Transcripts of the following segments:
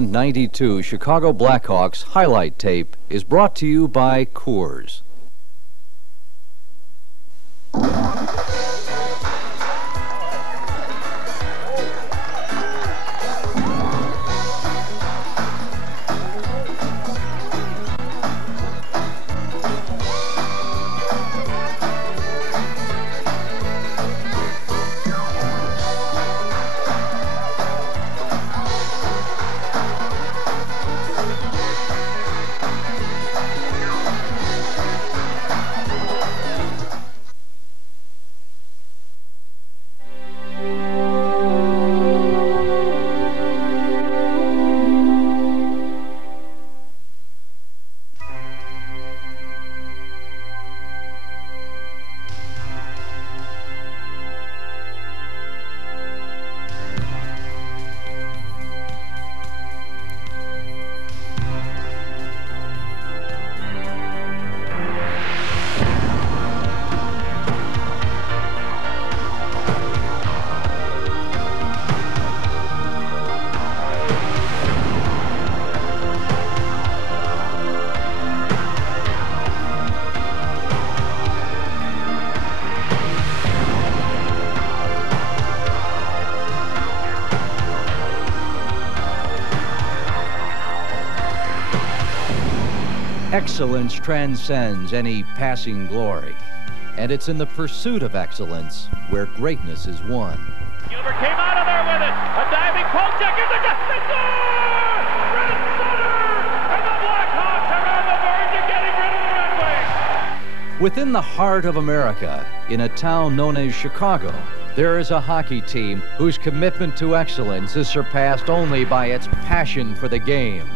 92 Chicago Blackhawks highlight tape is brought to you by Coors. Excellence transcends any passing glory, and it's in the pursuit of excellence where greatness is won. Gilbert came out of there with it. A diving poke check in the gut. They score! Brent Sutter! And the Blackhawks are on the verge of getting rid of the Red Wings. Within the heart of America, in a town known as Chicago, there is a hockey team whose commitment to excellence is surpassed only by its passion for the game.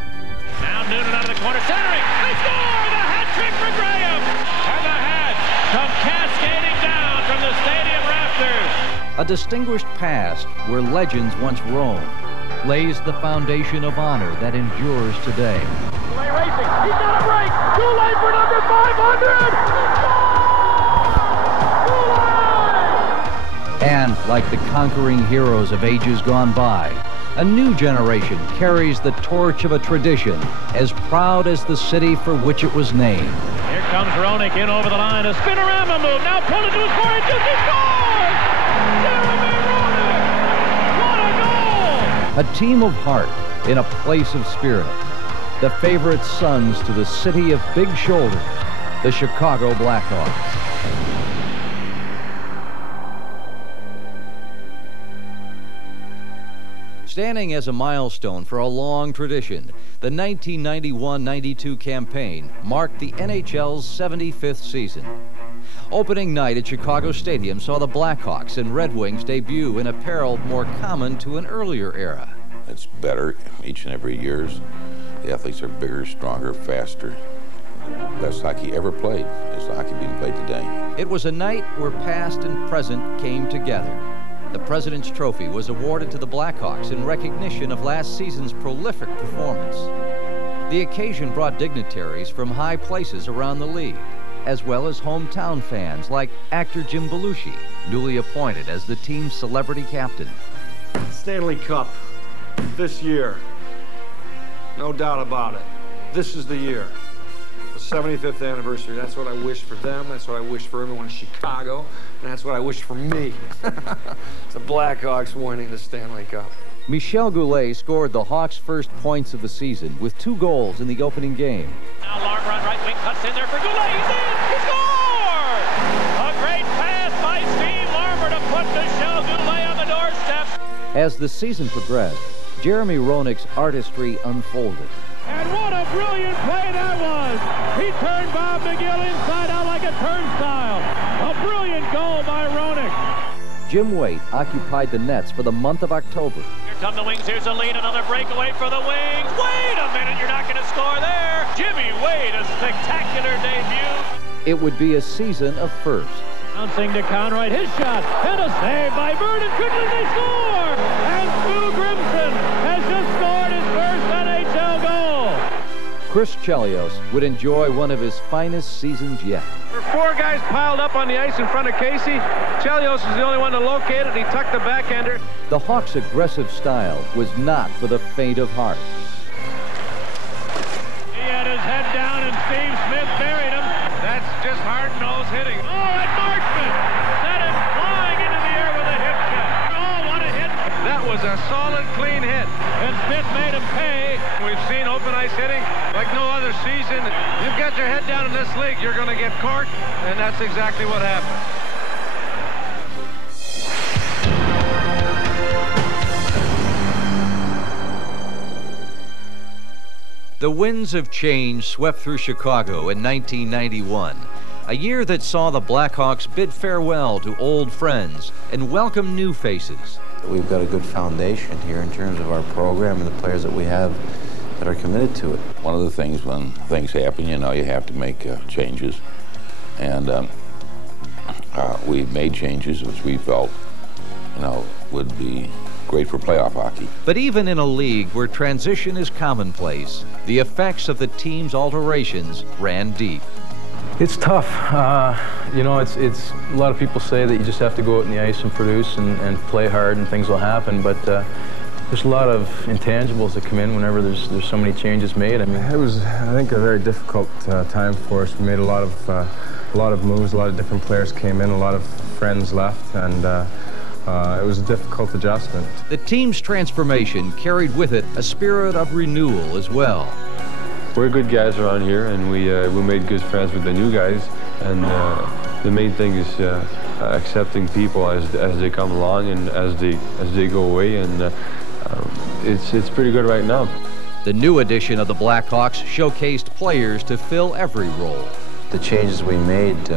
Now Noonan out of the corner, centering. They score! The hat trick for Graham! And the hat come cascading down from the stadium rafters. A distinguished past where legends once roamed lays the foundation of honor that endures today. Goulet racing. He's got a break. Goulet for number 500. Goulet! And like the conquering heroes of ages gone by, a new generation carries the torch of a tradition as proud as the city for which it was named. Here comes Koenick in over the line. A spinorama move. Now pulled into his scoring. He scores! Jeremy Roenick! What a goal! A team of heart in a place of spirit. The favorite sons to the city of big shoulders, the Chicago Blackhawks. Standing as a milestone for a long tradition, the 1991-92 campaign marked the NHL's 75th season. Opening night at Chicago Stadium saw the Blackhawks and Red Wings debut in apparel more common to an earlier era. It's better each and every year. The athletes are bigger, stronger, faster. The best hockey ever played is the hockey being played today. It was a night where past and present came together. The President's Trophy was awarded to the Blackhawks in recognition of last season's prolific performance. The occasion brought dignitaries from high places around the league, as well as hometown fans like actor Jim Belushi, newly appointed as the team's celebrity captain. Stanley Cup, this year, no doubt about it. This is the year. The 75th anniversary. That's what I wish for them. That's what I wish for everyone in Chicago. And that's what I wish for me. It's the Blackhawks winning the Stanley Cup. Michel Goulet scored the Hawks' first points of the season with 2 goals in the opening game. Now Larmar on right wing cuts in there for Goulet. He's in! He scores! A great pass by Steve Larmar to put Michel Goulet on the doorstep. As the season progressed, Jeremy Roenick's artistry unfolded. And what a brilliant play that was! He turned Bob McGill inside out like a turnstile. A brilliant goal by Roenick. Jim Waite occupied the nets for the month of October. Here come the Wings. Here's a lead. Another breakaway for the Wings. Wait a minute. You're not going to score there. Jimmy Waite, a spectacular debut. It would be a season of firsts. Bouncing to Conroy. His shot. And a save by Bird. And quickly they score. And Stu Grimson has just scored his first NHL goal. Chris Chelios would enjoy one of his finest seasons yet. There were 4 guys piled up on the ice in front of Casey. Chelios is the only one to locate it. He tucked the backhander. The Hawks' aggressive style was not for the faint of heart. hitting. Oh, and Marchment set him flying into the air with a hip check. Oh, what a hit. That was a solid, clean hit. And Smith made him pay. We've seen open ice hitting like no other season. You've got your head down in this league, you're going to get corked, and that's exactly what happened. The winds of change swept through Chicago in 1991, a year that saw the Blackhawks bid farewell to old friends and welcome new faces. We've got a good foundation here in terms of our program and the players that we have that are committed to it. One of the things when things happen, you know, you have to make changes. And we made changes which we felt, you know, would be great for playoff hockey. But even in a league where transition is commonplace, the effects of the team's alterations ran deep. It's tough. You know, it's a lot of people say that you just have to go out on the ice and produce and play hard and things will happen, but there's a lot of intangibles that come in whenever there's so many changes made. I mean, it was, I think, a very difficult time for us. We made a lot of moves, a lot of different players came in, a lot of friends left, and it was a difficult adjustment. The team's transformation carried with it a spirit of renewal as well. We're good guys around here, and we made good friends with the new guys. And the main thing is accepting people as they come along and as they go away. And it's pretty good right now. The new edition of the Blackhawks showcased players to fill every role. The changes we made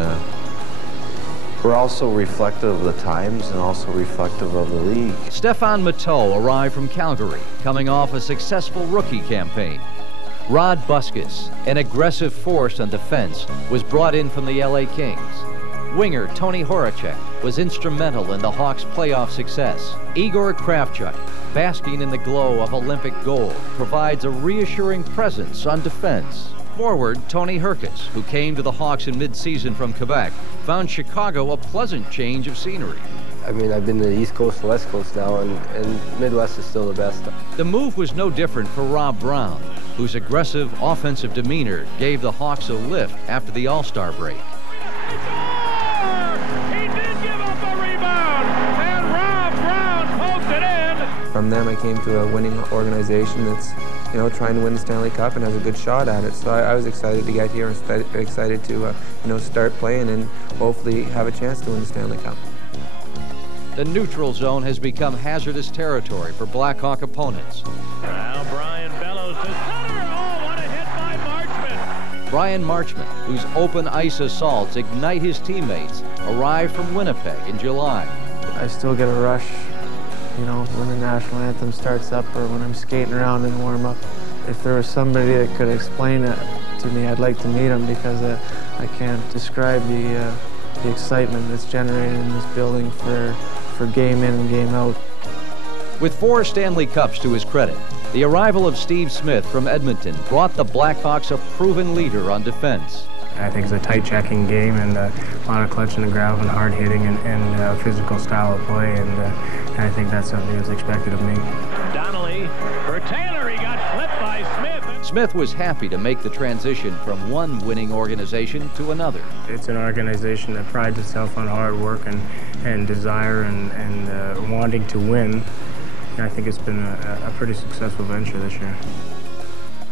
were also reflective of the times and also reflective of the league. Stefan Matteau arrived from Calgary, coming off a successful rookie campaign. Rod Buskus, an aggressive force on defense, was brought in from the LA Kings. Winger Tony Horacek was instrumental in the Hawks' playoff success. Igor Kravchuk, basking in the glow of Olympic gold, provides a reassuring presence on defense. Forward Tony Herkes, who came to the Hawks in mid-season from Quebec, found Chicago a pleasant change of scenery. I mean, I've been to the East Coast and West Coast now, and Midwest is still the best. The move was no different for Rob Brown, whose aggressive offensive demeanor gave the Hawks a lift after the All-Star break. He did give up a rebound, and Rob Brown poked it in. From them, I came to a winning organization that's, you know, trying to win the Stanley Cup and has a good shot at it. So I was excited to get here and excited to, you know, start playing and hopefully have a chance to win the Stanley Cup. The neutral zone has become hazardous territory for Blackhawk opponents. Now Brian bellows to Sutter. Oh, what a hit by Marchment. Brian Marchment, whose open ice assaults ignite his teammates, arrived from Winnipeg in July. I still get a rush, you know, when the national anthem starts up or when I'm skating around in warm-up. If there was somebody that could explain it to me, I'd like to meet him, because I can't describe the excitement that's generated in this building for game in and game out. With 4 Stanley Cups to his credit, the arrival of Steve Smith from Edmonton brought the Blackhawks a proven leader on defense. I think it's a tight checking game and a lot of clutching the ground and hard hitting and physical style of play, and I think that's something that's expected of me. Donnelly for Taylor. He got flipped by Smith. Smith was happy to make the transition from one winning organization to another. It's an organization that prides itself on hard work and desire and wanting to win. And I think it's been a pretty successful venture this year.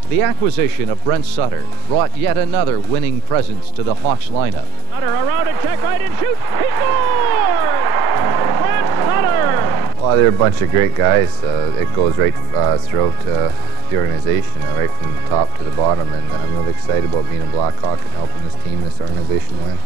The acquisition of Brent Sutter brought yet another winning presence to the Hawks lineup. Sutter around and check right and shoot. He scores! Brent Sutter! Well, they're a bunch of great guys. It goes right throughout the organization, right from the top to the bottom, and I'm really excited about being a Blackhawk and helping this team, this organization win.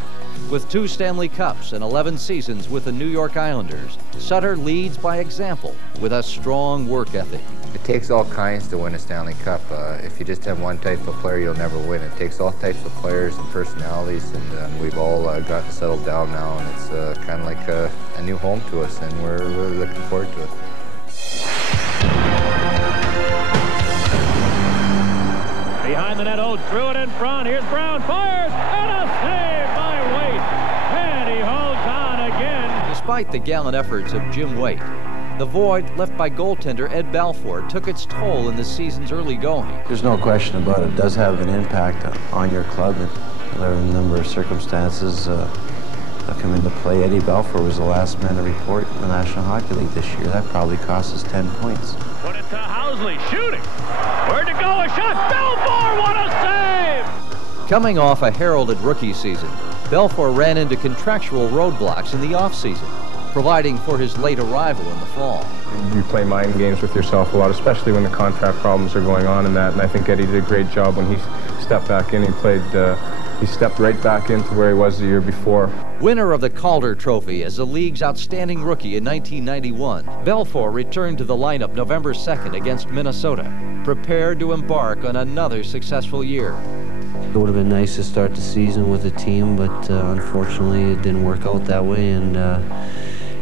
With 2 Stanley Cups and 11 seasons with the New York Islanders, Sutter leads by example with a strong work ethic. It takes all kinds to win a Stanley Cup. If you just have one type of player, you'll never win. It takes all types of players and personalities, and we've all gotten settled down now, and it's kind of like a new home to us, and we're really looking forward to it. Behind the net, threw it in front. Here's Brown, fires, and a save by Waite. And he holds on again. Despite the gallant efforts of Jim Waite, The void left by goaltender Ed Belfour took its toll in the season's early going. There's no question about it. It does have an impact on your club. There are a number of circumstances that come into play. Eddie Belfour was the last man to report in the National Hockey League this year. That probably cost us 10 points. Put it to Housley, shooting. Where'd it go? A shot. Belfour, what a save! Coming off a heralded rookie season, Belfour ran into contractual roadblocks in the offseason, providing for his late arrival in the fall. You play mind games with yourself a lot, especially when the contract problems are going on and that, and I think Eddie did a great job when he stepped back in. He stepped right back into where he was the year before. Winner of the Calder Trophy as the league's outstanding rookie in 1991, Belfour returned to the lineup November 2nd against Minnesota, prepared to embark on another successful year. It would have been nice to start the season with a team, but unfortunately it didn't work out that way. And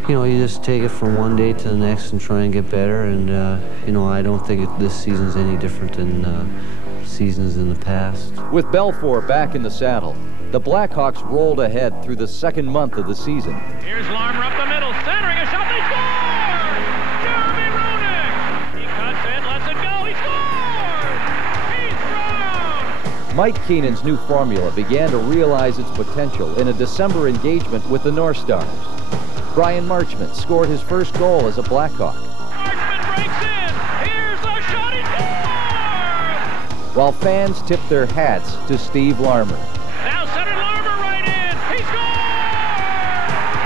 you know, you just take it from one day to the next and try and get better. And you know, I don't think this season's any different than seasons in the past. With Belfour back in the saddle, the Blackhawks rolled ahead through the second month of the season. Here's Larmar up the middle, centering a shot. They score! Jeremy Koenick! He cuts in, lets it go. He scores! He's thrown! Mike Keenan's new formula began to realize its potential in a December engagement with the North Stars. Brian Marchment scored his first goal as a Blackhawk. Marchment breaks in. Here's the shot. He scores! While fans tipped their hats to Steve Larmar. Now center Larmar right in. He scores!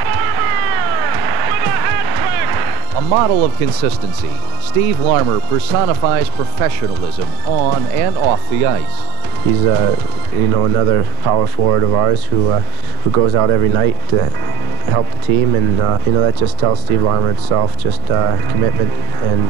Larmar with a hat trick. A model of consistency, Steve Larmar personifies professionalism on and off the ice. He's you know, another power forward of ours who goes out every night to help the team, and you know, that just tells Steve Larmar itself, just commitment and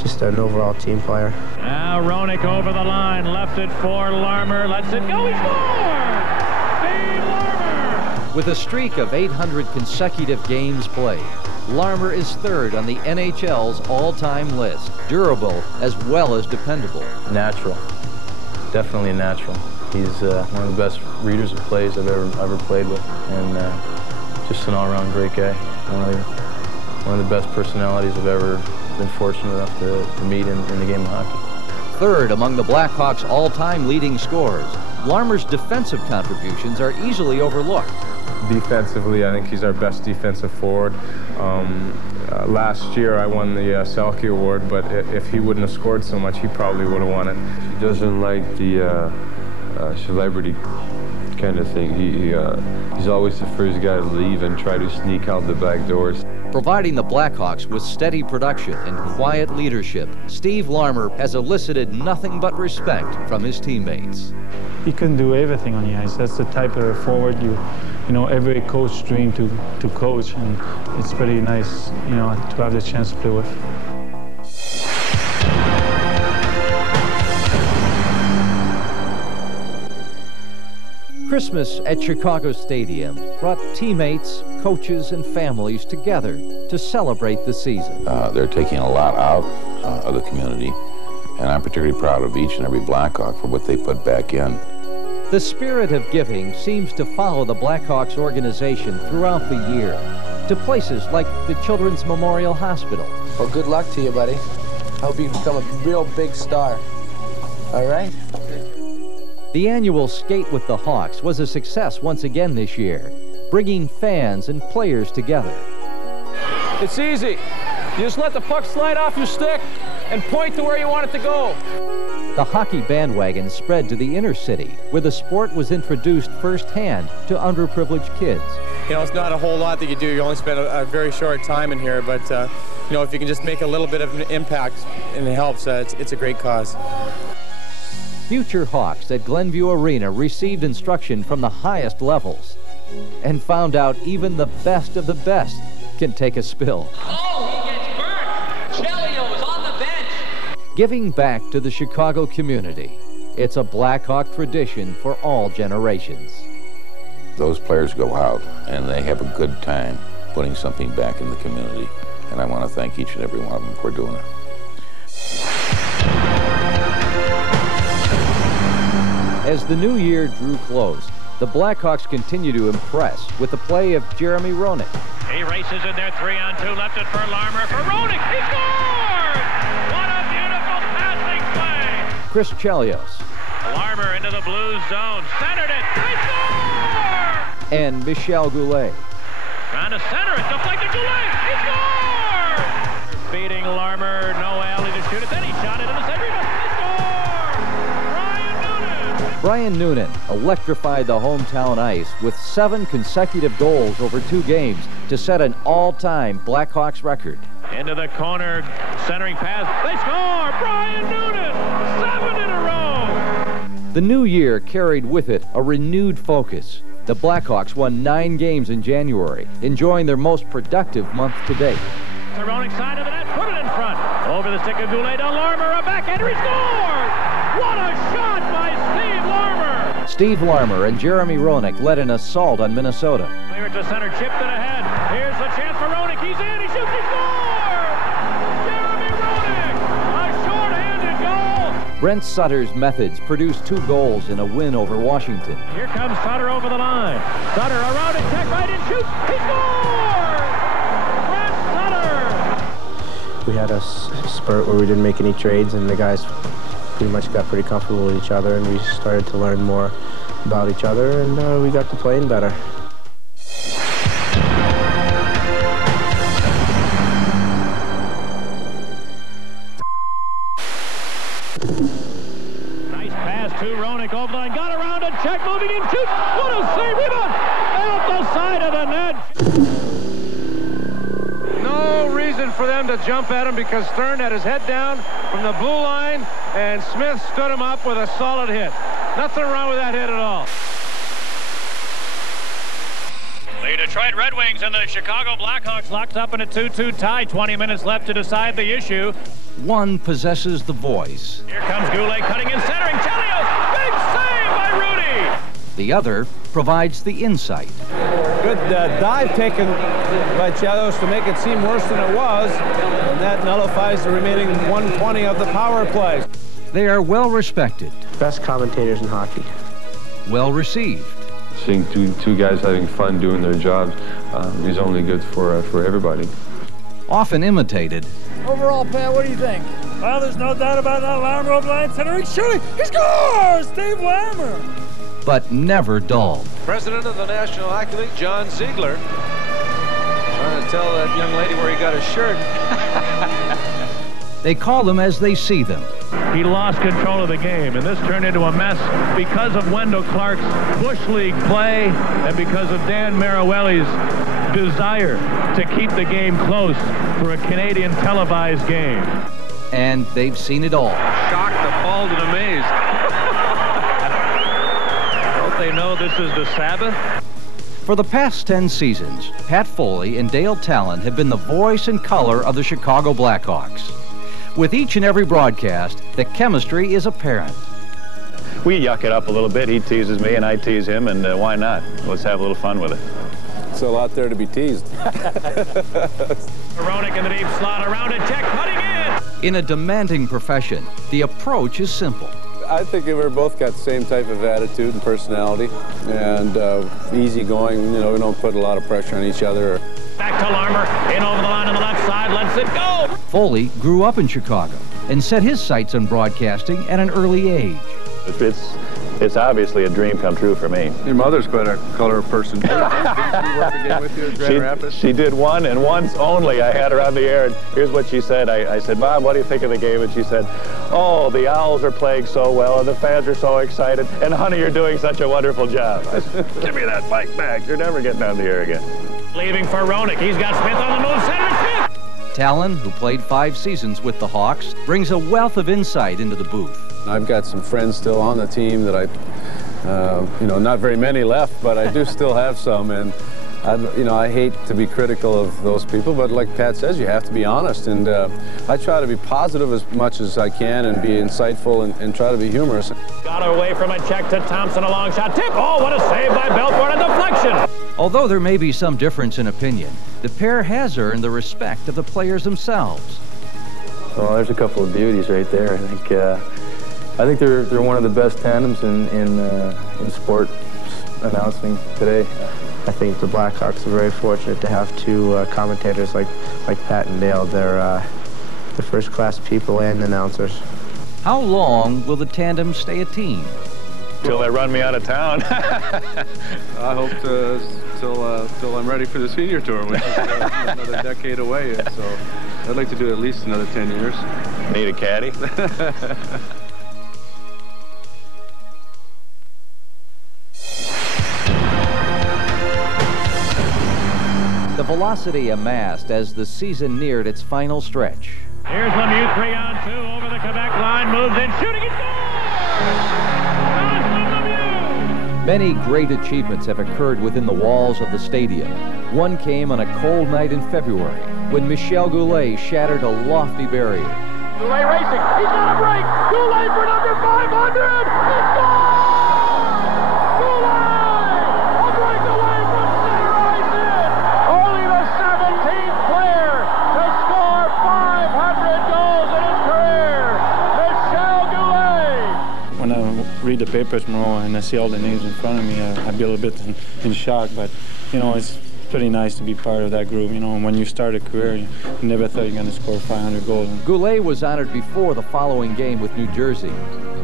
just an overall team player. Now Koenick over the line, left it for Larmar, lets it go, he scores! Steve Larmar! With a streak of 800 consecutive games played, Larmar is third on the NHL's all-time list. Durable as well as dependable. Natural. Definitely a natural. He's one of the best readers of plays I've ever played with, and just an all-around great guy. One of the best personalities I've ever been fortunate enough to meet in the game of hockey. Third among the Blackhawks' all-time leading scorers, Larmar's defensive contributions are easily overlooked. Defensively, I think he's our best defensive forward. Last year I won the Selke Award, but if he wouldn't have scored so much, he probably would have won it. He doesn't like the celebrity kind of thing. He's always the first guy to leave and try to sneak out the back doors. Providing the Blackhawks with steady production and quiet leadership, Steve Larmar has elicited nothing but respect from his teammates. He can do everything on the ice. That's the type of forward you know, every coach dream to coach, and it's pretty nice, you know, to have the chance to play with. Christmas at Chicago Stadium brought teammates, coaches, and families together to celebrate the season. They're taking a lot out of the community, and I'm particularly proud of each and every Blackhawk for what they put back in. The spirit of giving seems to follow the Blackhawks organization throughout the year, to places like the Children's Memorial Hospital. Well, good luck to you, buddy. I hope you become a real big star. All right? The annual Skate with the Hawks was a success once again this year, bringing fans and players together. It's easy. You just let the puck slide off your stick and point to where you want it to go. The hockey bandwagon spread to the inner city, where the sport was introduced firsthand to underprivileged kids. You know, it's not a whole lot that you do. You only spend a very short time in here, but you know, if you can just make a little bit of an impact and it helps, it's a great cause. Future Hawks at Glenview Arena received instruction from the highest levels and found out even the best of the best can take a spill. Oh, he gets burnt! Chelios on the bench! Giving back to the Chicago community. It's a Blackhawk tradition for all generations. Those players go out and they have a good time putting something back in the community, and I want to thank each and every one of them for doing it. As the new year drew close, the Blackhawks continue to impress with the play of Jeremy Roenick. He races in there, 3-on-2, left it for Larmar, for Roenick, he scores! What a beautiful passing play! Chris Chelios. Larmar into the blue zone, centered it, they score! And Michel Goulet. Trying to center it, deflected Goulet, he scores! Beating Larmar, no alley to shoot it, then he shot it in the center, he scores! Brian Noonan electrified the hometown ice with 7 consecutive goals over 2 games to set an all-time Blackhawks record. Into the corner, centering pass, they score! Brian Noonan, 7 in a row! The new year carried with it a renewed focus. The Blackhawks won 9 games in January, enjoying their most productive month to date. The Roenick side of the net, put it in front. Over the stick of Goulet to Larmar, a backhander, he scores! What a shot by Steve Larmar! Steve Larmar and Jeremy Roenick led an assault on Minnesota. Clear to center, chipped it ahead. Here's the chance for Roenick, he's in, he shoots, he scores! Jeremy Roenick, a short-handed goal! Brent Sutter's methods produced 2 goals in a win over Washington. Here comes Sutter over the line. Sutter around it, check right and shoots, he scores! Brent Sutter! We had a spurt where we didn't make any trades, and the guys pretty much got pretty comfortable with each other, and we started to learn more about each other, and we got to playing better. Nice pass to Roenick over the line, got around it, check, moving in, shoots, what a save, rebound, out the side of the net. No reason for them to jump at him because Stern had his head down from the blue line and Smith stood him up with a solid hit. Nothing wrong with that hit at all. The Detroit Red Wings and the Chicago Blackhawks locked up in a 2-2 tie. 20 minutes left to decide the issue. One possesses the voice. Here comes Goulet cutting and centering. Chelios, big save by Rudy. The other provides the insight. Good dive taken by Chelios to make it seem worse than it was, and that nullifies the remaining 120 of the power play. They are well respected. Best commentators in hockey. Well received. Seeing two guys having fun doing their jobs is only good for everybody. Often imitated. Overall, Pat, what do you think? Well, there's no doubt about that. Larmar over the line, centering, shooting. He scores! Steve Larmar. But never dulled. President of the National Hockey League, John Ziegler, trying to tell that young lady where he got his shirt. They call them as they see them. He lost control of the game, and this turned into a mess because of Wendell Clark's Bush League play and because of Dan Mariuelli's desire to keep the game close for a Canadian televised game. And they've seen it all. Shocked, appalled, and amazed. Don't they know this is the Sabbath? For the past 10 seasons, Pat Foley and Dale Talon have been the voice and color of the Chicago Blackhawks. With each and every broadcast, the chemistry is apparent. We yuck it up a little bit. He teases me and I tease him, and why not? Let's have a little fun with it. It's a lot there to be teased. Roenick in the deep slot, around it, check, cutting in! In a demanding profession, the approach is simple. I think we've both got the same type of attitude and personality, and easygoing. You know, we don't put a lot of pressure on each other. Back to Larmar, in over the line on the left side, lets it go! Foley grew up in Chicago and set his sights on broadcasting at an early age. It's obviously a dream come true for me. Your mother's quite a color person. Did she work again with you at Grand Rapids? She did one, and once only. I had her on the air, and here's what she said. I said, Mom, what do you think of the game? And she said, oh, the Owls are playing so well, and the fans are so excited, and honey, you're doing such a wonderful job. I said, give me that mic back. You're never getting on the air again. Leaving for Roenick. He's got Smith on the move. Center Smith! Talon, who played 5 seasons with the Hawks, brings a wealth of insight into the booth. I've got some friends still on the team that not very many left, but I do still have some, and I hate to be critical of those people, but like Pat says, you have to be honest, and I try to be positive as much as I can and be insightful and try to be humorous. Got away from a check to Thompson, a long shot, tip, oh, what a save by Belfour, and a deflection! Although there may be some difference in opinion, the pair has earned the respect of the players themselves. Well, there's a couple of beauties right there. I think they're one of the best tandems in announcing today. I think the Blackhawks are very fortunate to have two commentators like Pat and Dale. They're first-class people and announcers. How long will the tandem stay a team? Till they run me out of town. I hope till I'm ready for the senior tour, which is another decade away. So I'd like to do at least another 10 years. Need a caddy? The velocity amassed as the season neared its final stretch. Here's Lemieux, 3-on-2 over the Quebec line, moves in, shooting, he scores! Many great achievements have occurred within the walls of the stadium. One came on a cold night in February when Michel Goulet shattered a lofty barrier. Goulet racing, he's got a break! Goulet for number 500! He scores! Goulet! A breakaway from center ice in! Only the 17th player to score 500 goals in his career! Michel Goulet! When I read the papers tomorrow and I see all the names in front of me, I'd be a little bit in shock, but, you know, it's pretty nice to be part of that group. You know, when you start a career, you never thought you're going to score 500 goals. Goulet was honored before the following game with New Jersey.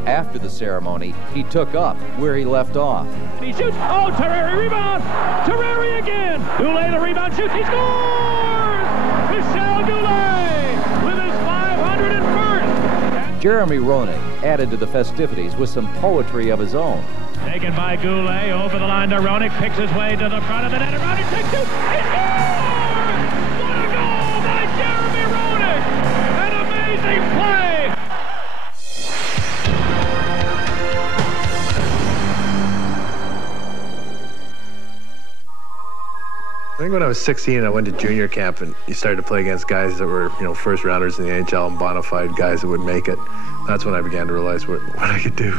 After the ceremony, he took up where he left off. He shoots. Oh, Terreri rebound. Terreri again. Goulet the rebound shoots. He scores! Michel Goulet with his 501st. Jeremy Roenick added to the festivities with some poetry of his own. Taken by Goulet, over the line to Roenick, picks his way to the front of the net, and Roenick takes two, he scores! What a goal by Jeremy Roenick! An amazing play! I think when I was 16, I went to junior camp, and you started to play against guys that were, you know, first rounders in the NHL and bona fide guys that would make it. That's when I began to realize what I could do.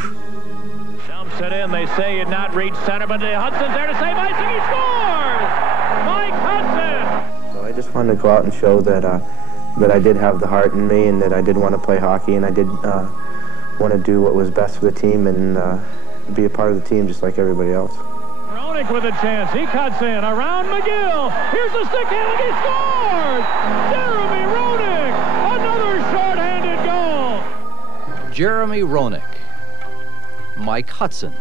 Dumps it in. They say he'd not reach center, but Hudson's there to save ice, and he scores! Mike Hudson! So I just wanted to go out and show that that I did have the heart in me, and that I did want to play hockey, and I did want to do what was best for the team and be a part of the team just like everybody else. Roenick with a chance. He cuts in around McGill. Here's the stick handling. He scores! Jeremy Roenick! Another short-handed goal! Jeremy Roenick. Mike Hudson.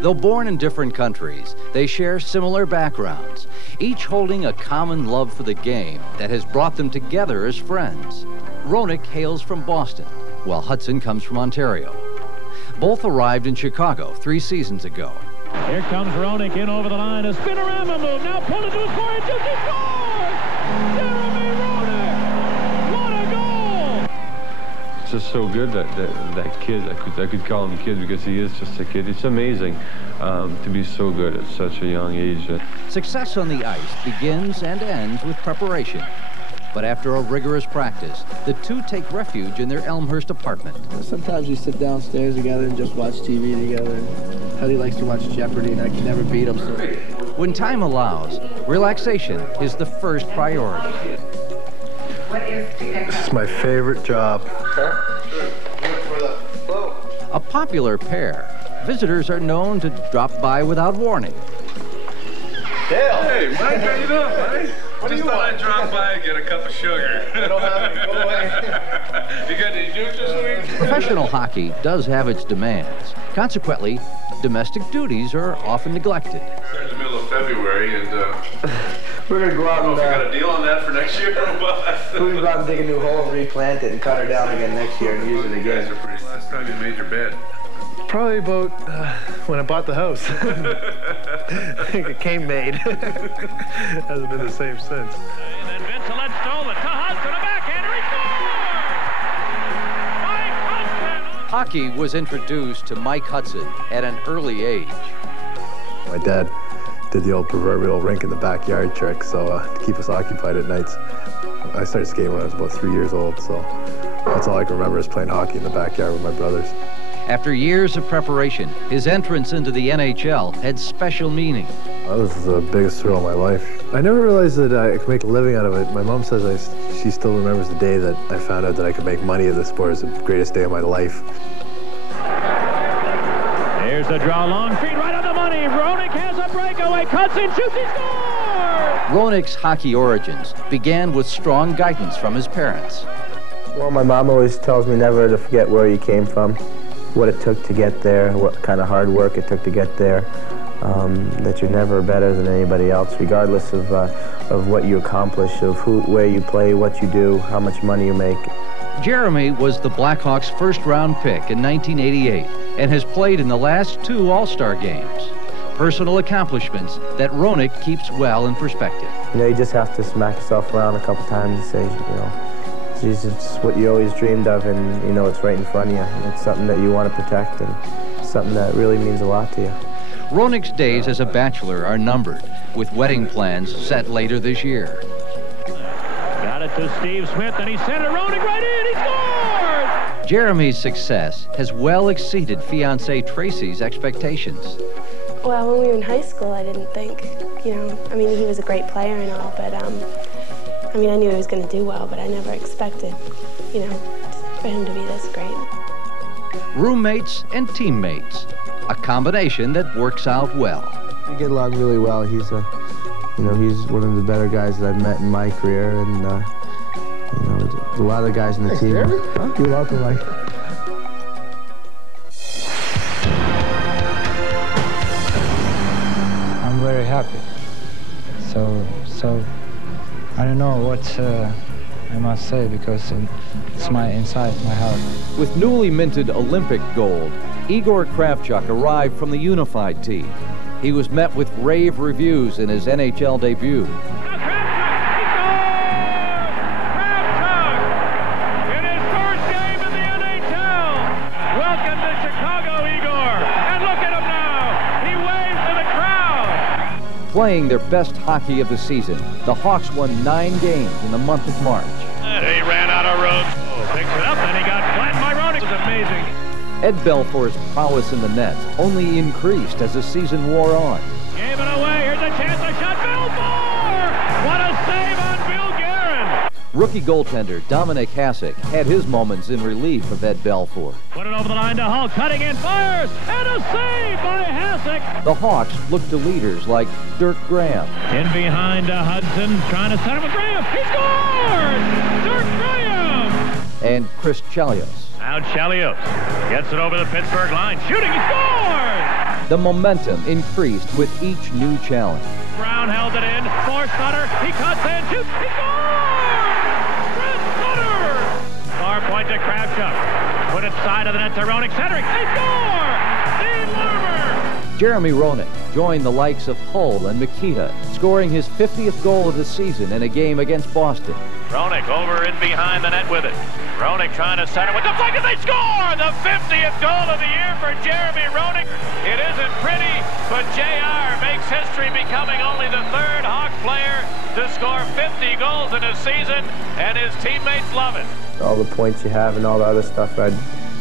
Though born in different countries, they share similar backgrounds, each holding a common love for the game that has brought them together as friends. Roenick hails from Boston, while Hudson comes from Ontario. Both arrived in Chicago 3 seasons ago. Here comes Roenick in over the line, a spinorama move, now pulled into his score, and shoots, he scores! Jeremy Roenick! What a goal! It's just so good that kid, I could call him a kid because he is just a kid. It's amazing to be so good at such a young age. Success on the ice begins and ends with preparation. But after a rigorous practice, the two take refuge in their Elmhurst apartment. Sometimes we sit downstairs together and just watch TV together. Huddy likes to watch Jeopardy, and I can never beat him. So. When time allows, relaxation is the first priority. This is my favorite job. A popular pair, visitors are known to drop by without warning. Dale! Hey, Mike, how you doing, Mike? Just thought I'd drop by and get a cup of sugar. I don't have any. Go away. You got any juice this week? Professional hockey does have its demands. Consequently, domestic duties are often neglected. We're in the middle of February, and we're going to go out and... we got a deal on that for next year or what? We're going to go out and dig a new hole and replant it and cut her down again next year and use it again. You guys are pretty... Last time you made your bed? Probably about when I bought the house. I think it came made. Hasn't been the same since. And then Vincelet stole it to Hudson, a backhander, he scores! Mike Hudson! Hockey was introduced to Mike Hudson at an early age. My dad did the old proverbial rink in the backyard trick, so to keep us occupied at nights. I started skating when I was about 3 years old, so that's all I can remember is playing hockey in the backyard with my brothers. After years of preparation, his entrance into the NHL had special meaning. That was the biggest thrill of my life. I never realized that I could make a living out of it. My mom says she still remembers the day that I found out that I could make money at this sport. It was the greatest day of my life. Here's the draw, long feed right on the money. breakaway, cuts in, shoots, he scores! Roenick's hockey origins began with strong guidance from his parents. Well, my mom always tells me never to forget where you came from, what it took to get there, what kind of hard work it took to get there, that you're never better than anybody else, regardless of what you accomplish, of where you play, what you do, how much money you make. Jeremy was the Blackhawks' first-round pick in 1988 and has played in the last 2 All-Star games. Personal accomplishments that Roenick keeps well in perspective. You know, you just have to smack yourself around a couple times and say, you know, geez, it's what you always dreamed of, and you know it's right in front of you. And it's something that you want to protect, and something that really means a lot to you. Roenick's days as a bachelor are numbered, with wedding plans set later this year. Got it to Steve Smith, and he sent it Roenick right in. He scored! Jeremy's success has well exceeded fiancée Tracy's expectations. Well, when we were in high school, I didn't think, you know, I mean, he was a great player and all, but, I mean, I knew he was going to do well, but I never expected, you know, for him to be this great. Roommates and teammates, a combination that works out well. We get along really well. He's you know, he's one of the better guys that I've met in my career, and, you know, a lot of the guys in the team. You're welcome, Mike. I'm very happy. So I don't know what I must say, because it's inside my heart. With newly minted Olympic gold, Igor Kravchuk arrived from the unified team. He was met with rave reviews in his NHL debut. Playing their best hockey of the season, the Hawks won 9 games in the month of March. And he ran out of room. Oh, picks it up, and he got flattened by Roenick. It was amazing. Ed Belfour's prowess in the nets only increased as the season wore on. Gave it away. Here's a chance. A shot. Belfour! What a save on Bill Guerin! Rookie goaltender Dominik Hasek had his moments in relief of Ed Belfour. Put it over the line to Hull. Cutting in, fires, and a save by Hasek. The Hawks looked to leaders like Dirk Graham. In behind Hudson, trying to set him with Graham. He scores! Dirk Graham! And Chris Chelios. Now Chelios gets it over the Pittsburgh line. Shooting, he scores! The momentum increased with each new challenge. Brown held it in for Sutter. He cuts in, shoots, he scores! Brent Sutter! Far point to Kravchuk. Put it side of the net to Roenick. Centering, they score! Larmar! Jeremy Roenick joined the likes of Hull and Mikita, scoring his 50th goal of the season in a game against Boston. Roenick over in behind the net with it. Roenick trying to center with deflected. They score! The 50th goal of the year for Jeremy Roenick. It isn't pretty, but JR makes history, becoming only the 3rd Hawk player to score 50 goals in a season, and his teammates love it. All the points you have and all the other stuff, I'd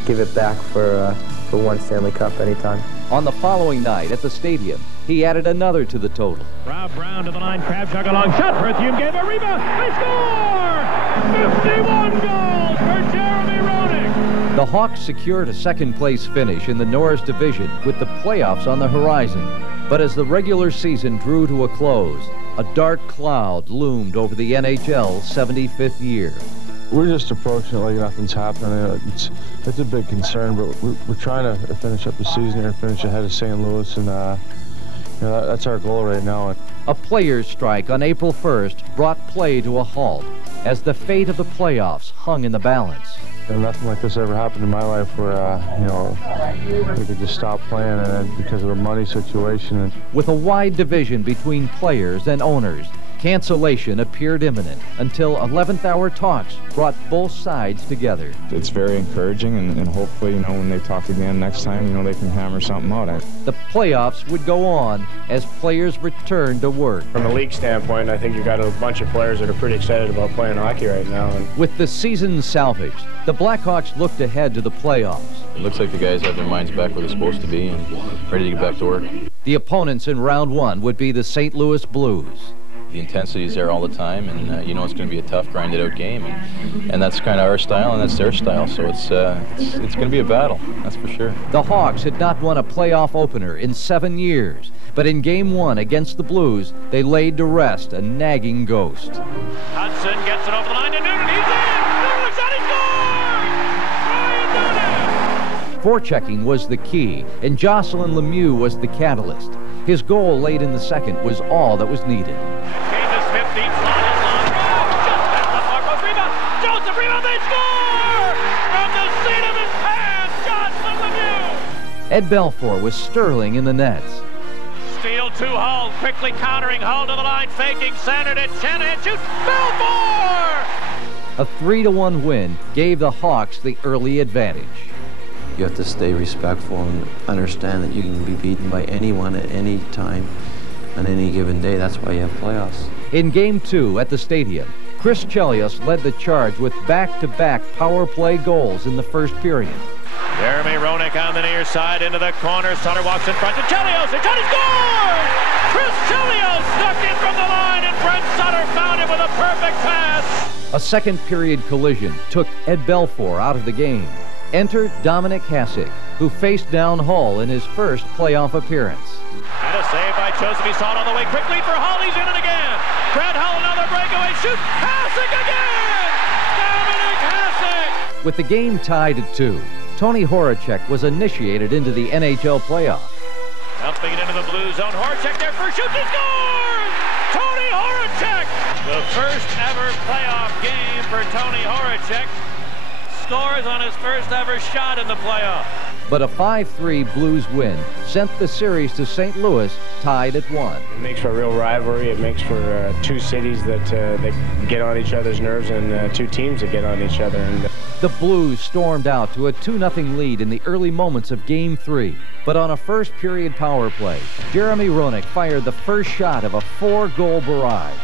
give it back for one Stanley Cup anytime. On the following night at the stadium, he added another to the total. Rob Brown to the line. Kravchuk a long shot. Berthium gave a rebound. They score! 51 goals for Jeremy Roenick. The Hawks secured a second-place finish in the Norris Division with the playoffs on the horizon. But as the regular season drew to a close, a dark cloud loomed over the NHL's 75th year. We're just approaching it like nothing's happening. It's a big concern, but we're trying to finish up the season here and finish ahead of St. Louis, and you know, that's our goal right now. A players' strike on April 1st brought play to a halt as the fate of the playoffs hung in the balance. And nothing like this ever happened in my life where, you know, we could just stop playing and because of the money situation. With a wide division between players and owners, cancellation appeared imminent until 11th-hour talks brought both sides together. It's very encouraging, and hopefully, you know, when they talk again next time, you know, they can hammer something out. The playoffs would go on as players returned to work. From a league standpoint, I think you've got a bunch of players that are pretty excited about playing hockey right now. With the season salvaged, the Blackhawks looked ahead to the playoffs. It looks like the guys have their minds back where they're supposed to be and ready to get back to work. The opponents in round 1 would be the St. Louis Blues. The intensity is there all the time, and you know it's going to be a tough, grinded-out game, and that's kind of our style, and that's their style. So it's going to be a battle, that's for sure. The Hawks had not won a playoff opener in 7 years, but in Game 1 against the Blues, they laid to rest a nagging ghost. Hudson gets it over the line to Noonan. He's in! Noonan shot, he scores! Forechecking was the key, and Jocelyn Lemieux was the catalyst. His goal late in the second was all that was needed. Joseph rebound, they score! From the seat of his pants, Jocelyn Lemieux! Ed Belfour was sterling in the nets. Steal to Hull, quickly countering, Hull to the line, faking, centered it, Shanahan shoots, Belfour! A 3-1 win gave the Hawks the early advantage. You have to stay respectful and understand that you can be beaten by anyone at any time on any given day. That's why you have playoffs. In Game 2 at the stadium, Chris Chelios led the charge with back-to-back power play goals in the first period. Jeremy Roenick on the near side into the corner. Sutter walks in front to Chelios. And Johnny scores! Chris Chelios snuck in from the line, and Brent Sutter found him with a perfect pass. A second period collision took Ed Belfour out of the game. Enter Dominik Hasek, who faced down Hull in his first playoff appearance. And a save by Joseph. He saw it all the way quickly for Hull. He's in it again. Brent Hull, another breakaway shoot. Hasek again! Dominik Hasek! With the game tied at 2, Tony Horacek was initiated into the NHL playoff. Dumping it into the blue zone. Horacek there for a shoot. He scores! Tony Horacek! The first ever playoff game for Tony Horacek. Scores on his first ever shot in the playoff. But a 5-3 Blues win sent the series to St. Louis tied at 1. It makes for a real rivalry. It makes for two cities that get on each other's nerves, and two teams that get on each other. And the Blues stormed out to a 2-0 lead in the early moments of Game 3. But on a first period power play, Jeremy Roenick fired the first shot of a 4-goal barrage.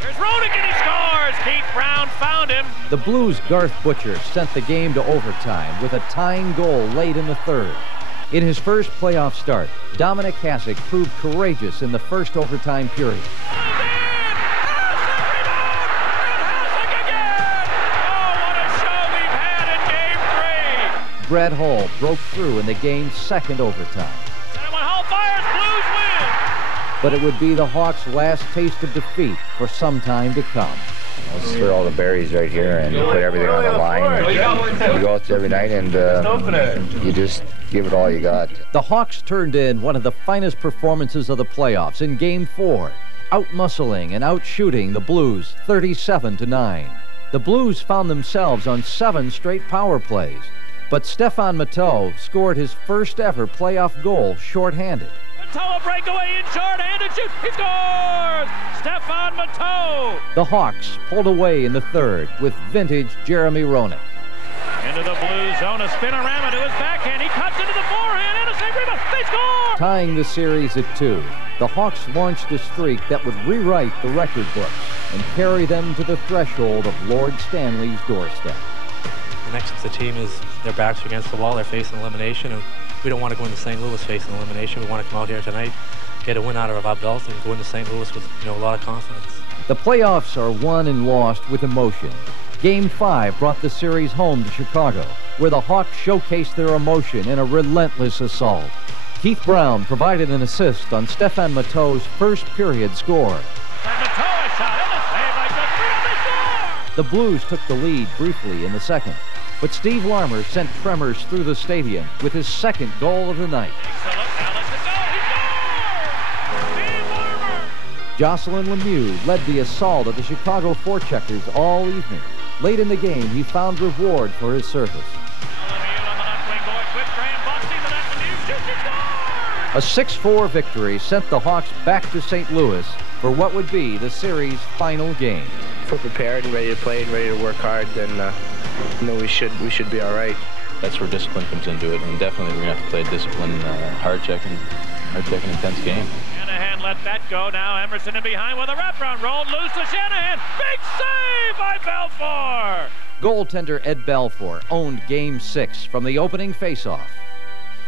There's Roenick and he scores! Keith Brown found him. The Blues' Garth Butcher sent the game to overtime with a tying goal late in the third. In his first playoff start, Dominik Hasek proved courageous in the first overtime period. Brett Hull broke through in the game's second overtime. Hull fires, Blues win! But it would be the Hawks' last taste of defeat for some time to come. Let's throw all the berries right here and put everything on the line. We go out there every night and you just give it all you got. The Hawks turned in one of the finest performances of the playoffs in Game 4, out-muscling and out-shooting the Blues 37-9. The Blues found themselves on 7 straight power plays, but Stefan Matteau scored his first ever playoff goal shorthanded. Matteau a breakaway in short-handed shoot. He scores! Stefan Matteau! The Hawks pulled away in the third with vintage Jeremy Roenick. Into the blue zone, a spinorama to his backhand. He cuts into the forehand and a safe rebound. They score! Tying the series at 2, the Hawks launched a streak that would rewrite the record books and carry them to the threshold of Lord Stanley's doorstep. The next team is their backs against the wall. They're facing elimination, and we don't want to go into St. Louis facing elimination. We want to come out here tonight, get a win out of our belt, and go into St. Louis with a lot of confidence. The playoffs are won and lost with emotion. Game 5 brought the series home to Chicago, where the Hawks showcased their emotion in a relentless assault. Keith Brown provided an assist on Stefan Matteau's first period score. The Blues took the lead briefly in the second, but Steve Larmar sent tremors through the stadium with his second goal of the night. Jocelyn Lemieux led the assault of the Chicago forecheckers all evening. Late in the game, he found reward for his service. A 6-4 victory sent the Hawks back to St. Louis for what would be the series' final game. If we're prepared and ready to play and ready to work hard, then we should be all right. That's where discipline comes into it, and definitely we're going to have to play a disciplined, hard-checking, intense game. Shanahan let that go. Now Emerson in behind with a wraparound, rolled loose to Shanahan. Big save by Belfour. Goaltender Ed Belfour owned Game 6 from the opening faceoff.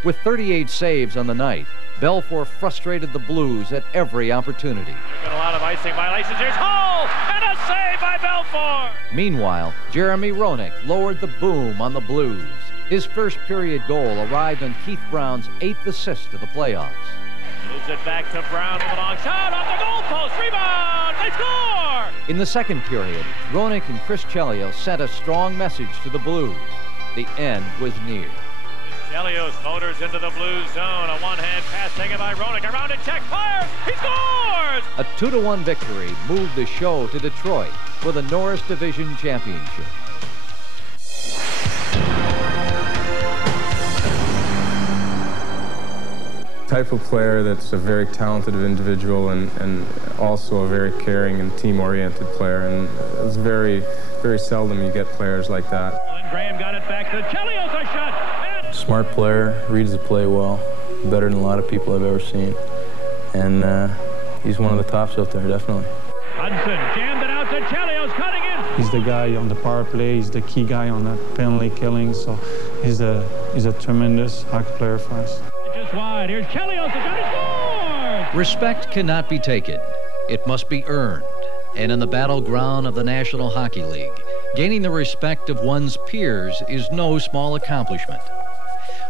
With 38 saves on the night, Belfour frustrated the Blues at every opportunity. There's been a lot of icing violation. Here's Hull, and a save by Belfour. Meanwhile, Jeremy Roenick lowered the boom on the Blues. His first period goal arrived on Keith Brown's 8th assist of the playoffs. Moves it back to Brown with a long shot off the goalpost. Rebound! They score! In the second period, Koenick and Chris Chelios sent a strong message to the Blues. The end was near. Chelios motors into the Blues zone. A one-hand pass taken by Koenick. Around it, check, fires! He scores! A 2-1 victory moved the show to Detroit for the Norris Division Championship. Type of player that's a very talented individual and also a very caring and team-oriented player, and it's very seldom you get players like that. And Graham got it back to Chelios, a shot. Smart player, reads the play well, better than a lot of people I've ever seen, and he's one of the tops out there, definitely. Hudson jammed it out to Chelios, cutting in. He's the guy on the power play. He's the key guy on that penalty killing. So he's a tremendous hockey player for us. Just wide. Here's Chelios. The shot, he scores! Respect cannot be taken. It must be earned. And in the battleground of the National Hockey League, gaining the respect of one's peers is no small accomplishment.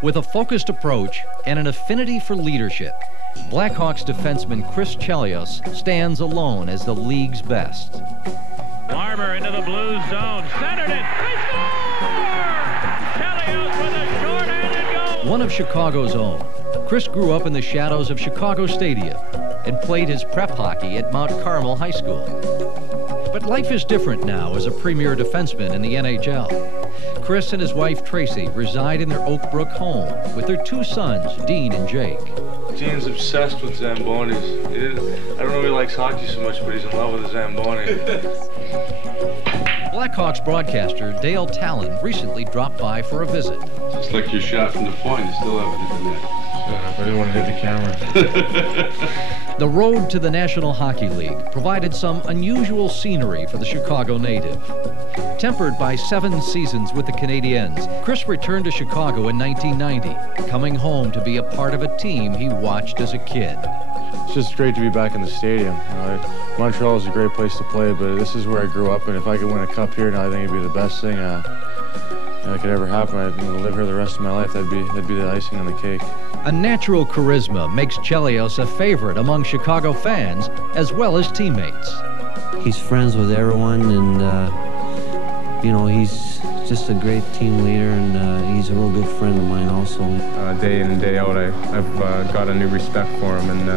With a focused approach and an affinity for leadership, Blackhawks defenseman Chris Chelios stands alone as the league's best. Larmar into the Blues zone. Centered it. They score! Chelios with a short-handed goal. One of Chicago's own, Chris grew up in the shadows of Chicago Stadium and played his prep hockey at Mount Carmel High School. But life is different now as a premier defenseman in the NHL. Chris and his wife Tracy reside in their Oak Brook home with their 2 sons, Dean and Jake. Dean's obsessed with Zambonis. I don't know if he likes hockey so much, but he's in love with the Zamboni. Blackhawks broadcaster Dale Talon recently dropped by for a visit. Just like your shot from the point, you still haven't hit the net. I didn't want to hit the camera. The road to the National Hockey League provided some unusual scenery for the Chicago native. Tempered by 7 seasons with the Canadiens, Chris returned to Chicago in 1990, coming home to be a part of a team he watched as a kid. It's just great to be back in the stadium. Montreal is a great place to play, but this is where I grew up, and if I could win a cup here now, I think it'd be the best thing that could ever happen. I'd live here the rest of my life. That'd be the icing on the cake. A natural charisma makes Chelios a favorite among Chicago fans as well as teammates. He's friends with everyone, and he's just a great team leader, and he's a real good friend of mine also. Day in and day out, I've got a new respect for him, and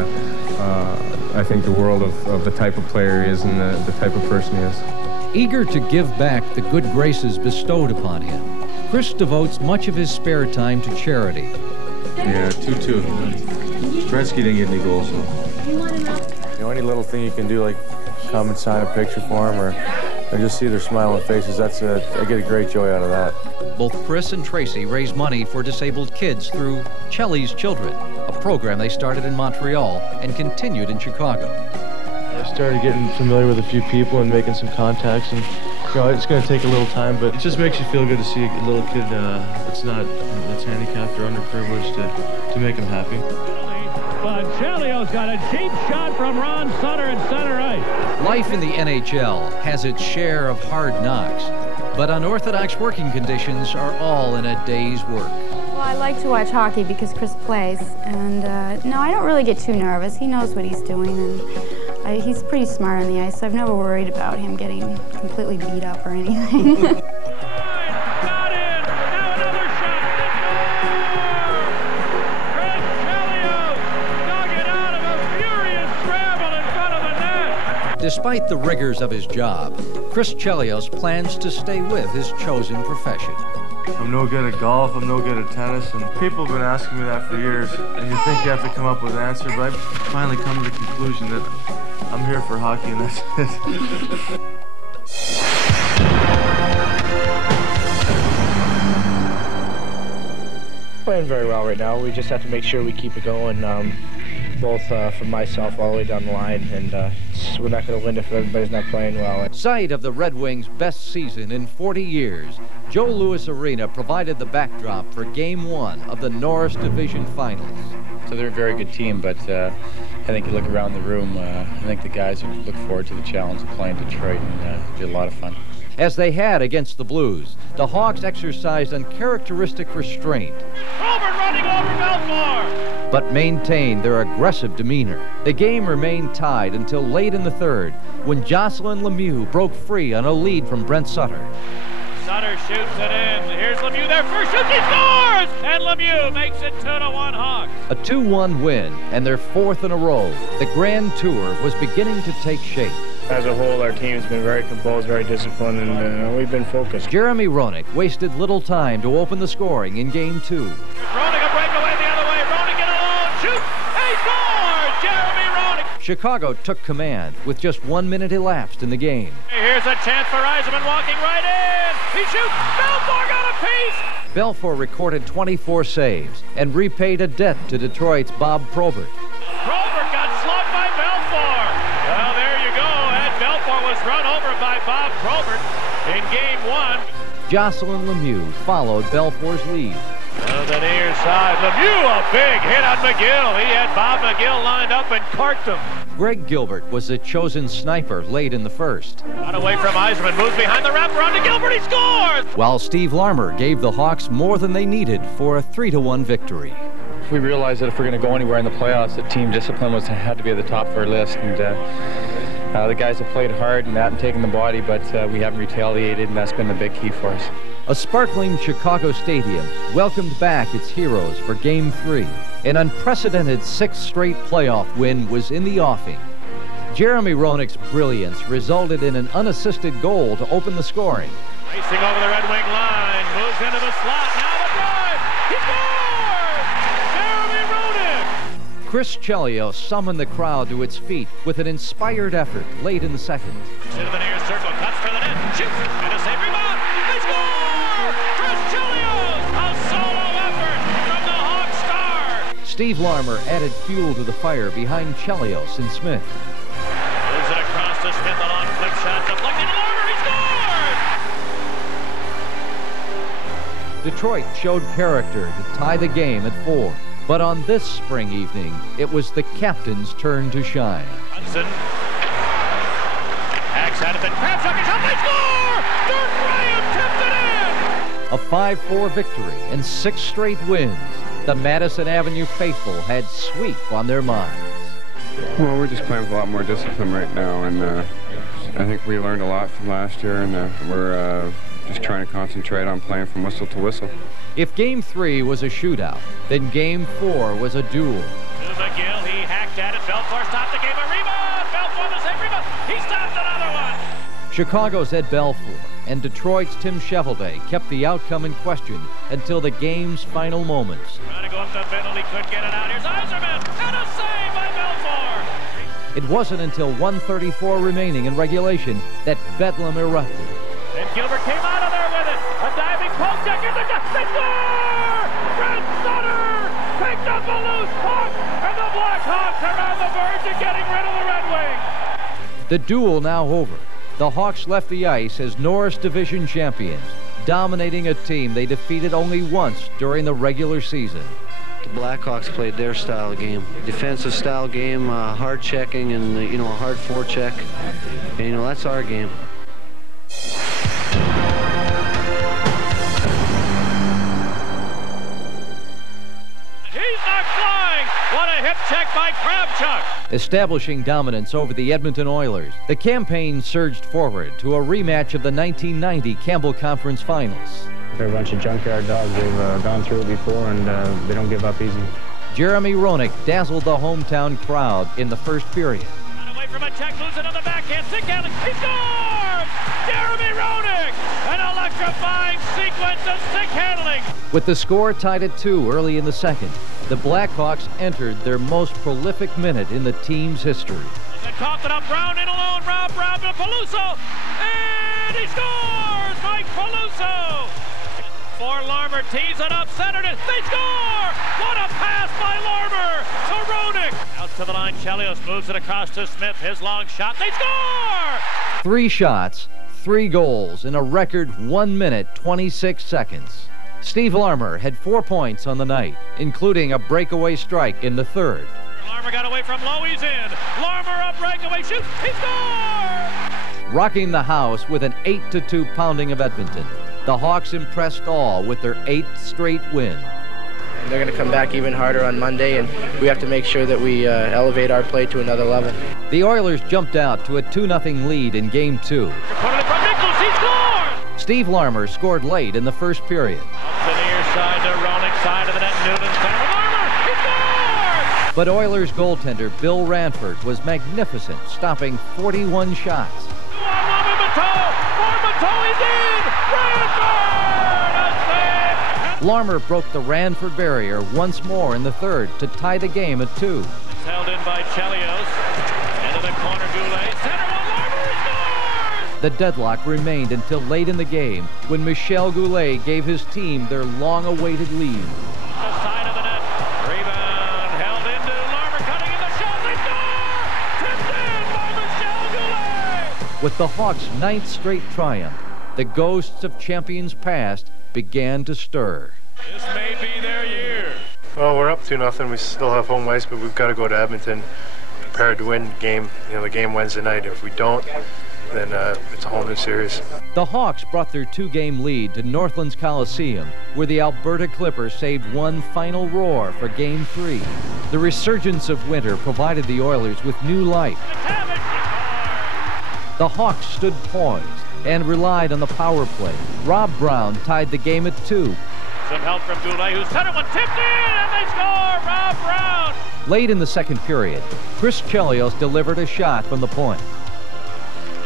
I think the world of the type of player he is and the type of person he is. Eager to give back the good graces bestowed upon him, Chris devotes much of his spare time to charity. Yeah, 2-2. Gretzky didn't get any goals, so. Any little thing you can do, like come and sign a picture for him, or just see their smiling faces, I get a great joy out of that. Both Chris and Tracy raise money for disabled kids through Chelly's Children, a program they started in Montreal and continued in Chicago. I started getting familiar with a few people and making some contacts, and it's going to take a little time, but it just makes you feel good to see a little kid that's handicapped or underprivileged to make him happy. But Chelios got a cheap shot from Ron Sutter at center ice. Life in the NHL has its share of hard knocks, but unorthodox working conditions are all in a day's work. Well, I like to watch hockey because Chris plays, and no, I don't really get too nervous. He knows what he's doing, and he's pretty smart on the ice, so I've never worried about him getting completely beat up or anything. Despite the rigors of his job, Chris Chelios plans to stay with his chosen profession. I'm no good at golf, I'm no good at tennis, and people have been asking me that for years, and you think you have to come up with an answer, but I've finally come to the conclusion that I'm here for hockey, and that's it. Playing very well right now. We just have to make sure we keep it going, both for myself all the way down the line, and we're not going to win if everybody's not playing well. Site of the Red Wings' best season in 40 years, Joe Louis Arena provided the backdrop for Game 1 of the Norris Division Finals. So they're a very good team, but I think you look around the room, I think the guys look forward to the challenge of playing Detroit, and it'll be a lot of fun. As they had against the Blues, the Hawks exercised uncharacteristic restraint, Probert running over Belfour. but maintained their aggressive demeanor. The game remained tied until late in the third, when Jocelyn Lemieux broke free on a lead from Brent Sutter. Sutter shoots it in. Here's Lemieux there first shoot. He scores! And Lemieux makes it 2-1 Hawks. A 2-1 win, and their fourth in a row. The Grand Tour was beginning to take shape. As a whole, our team's been very composed, very disciplined, and we've been focused. Jeremy Roenick wasted little time to open the scoring in Game 2. Roenick a breakaway the other way. Roenick in alone. Shoot! He scores! Jeremy Roenick. Chicago took command with just 1 minute elapsed in the game. Here's a chance for Yzerman walking right in. He shoots. Belfour got a piece. Belfour recorded 24 saves and repaid a debt to Detroit's Bob Probert. Probert got slugged by Belfour. Well, there you go. And Belfour was run over by Bob Probert in Game 1. Jocelyn Lemieux followed Belfour's lead. To the near side. Lemieux, a big hit on McGill. He had Bob McGill lined up and corked him. Greg Gilbert was the chosen sniper late in the first. Got away from Yzerman, moves behind the wrapper onto Gilbert, he scores! While Steve Larmar gave the Hawks more than they needed for a 3-1 victory. We realized that if we're going to go anywhere in the playoffs, that team discipline had to be at the top of our list. And the guys have played hard and taken the body, but we haven't retaliated, and that's been the big key for us. A sparkling Chicago stadium welcomed back its heroes for Game 3. An unprecedented 6th straight playoff win was in the offing. Jeremy Roenick's brilliance resulted in an unassisted goal to open the scoring. Racing over the Red Wing line, moves into the slot, now the drive, he scores! Jeremy Roenick! Chris Chelios summoned the crowd to its feet with an inspired effort late in the second. Into the near circle, cuts for the net, shoots, and a safe rebound, they score! Chris Chelios, a solo effort from the Hawk star! Steve Larmar added fuel to the fire behind Chelios and Smith. Moves it across to Smith, a long flip shot, deflected to Larmar, he scores! Detroit showed character to tie the game at 4. But on this spring evening, it was the captain's turn to shine. Hudson. Hacks at it, then Krabs up his shot, they score! Dirk Graham tipped it in! A 5-4 victory and 6 straight wins. The Madison Avenue faithful had sweep on their minds. Well, we're just playing with a lot more discipline right now, and I think we learned a lot from last year, and we're just trying to concentrate on playing from whistle to whistle. If Game 3 was a shootout, then Game 4 was a duel. To McGill, he hacked at it. Belfour stopped the game. A rebound. Belfour the same rebound. He stopped another one. Chicago's Ed Belfour and Detroit's Tim Shevelday kept the outcome in question until the game's final moments. Trying to go up the middle. He couldn't get it out. Here's Yzerman. And a save by Belfour. It wasn't until 1:34 remaining in regulation that Bedlam erupted. Then Gilbert came out of there with it. A diving poke check in the net. They score! Brent Sutter picked up a loose puck, and the Blackhawks are on the verge of getting rid of the Red Wings. The duel now over. The Hawks left the ice as Norris Division champions, dominating a team they defeated only once during the regular season. The Blackhawks played their style of game, defensive style game, hard checking, and a hard forecheck, and that's our game. What a hip check by Kravchuk. Establishing dominance over the Edmonton Oilers, the campaign surged forward to a rematch of the 1990 Campbell Conference Finals. They're a bunch of junkyard dogs. They've gone through it before, and they don't give up easy. Jeremy Roenick dazzled the hometown crowd in the first period. Got away from a check, moves it on the backhand. Stick handling. He scores! Jeremy Roenick! An electrifying sequence of stick handling. With the score tied at 2 early in the second, the Blackhawks entered their most prolific minute in the team's history. They coughed it up, Brown in alone, Rob Brown to Peluso, and he scores! Mike Peluso! For Larmar, tees it up, centered it, they score! What a pass by Larmar to Roenick! Out to the line, Chelios moves it across to Smith, his long shot, they score! 3 shots, 3 goals in a record 1 minute, 26 seconds. Steve Larmar had 4 points on the night, including a breakaway strike in the third. Larmar got away from Lowe, he's in. Larmar up, breakaway, shoots, he scores! Rocking the house with an 8-2 pounding of Edmonton, the Hawks impressed all with their 8th straight win. And they're going to come back even harder on Monday, and we have to make sure that we elevate our play to another level. The Oilers jumped out to a 2-0 lead in Game 2. Steve Larmar scored late in the first period. Up the near side to Koenick, side of the net, Noonan, center with Larmar, he scores! But Oilers goaltender Bill Ranford was magnificent, stopping 41 shots. Larmar broke the Ranford barrier once more in the third to tie the game at 2. It's held in by Chelios. Into the corner, Goulet. Center one, Larmar, he scores! The deadlock remained until late in the game when Michel Goulet gave his team their long-awaited lead. The side of the net. Rebound held into Larmar, cutting in the shot. They score! Tipped in by Michel Goulet! With the Hawks' 9th straight triumph, the ghosts of champions past began to stir. This may be their year. Well, we're up 2-0. We still have home ice, but we've got to go to Edmonton prepared to win the game. The game Wednesday night. If we don't, then it's a whole new series. The Hawks brought their 2-game lead to Northland's Coliseum, where the Alberta Clippers saved one final roar for Game 3. The resurgence of winter provided the Oilers with new life. The Hawks stood poised and relied on the power play. Rob Brown tied the game at 2. Some help from Goulet, who center one tipped in, and they score! Rob Brown! Late in the second period, Chris Chelios delivered a shot from the point.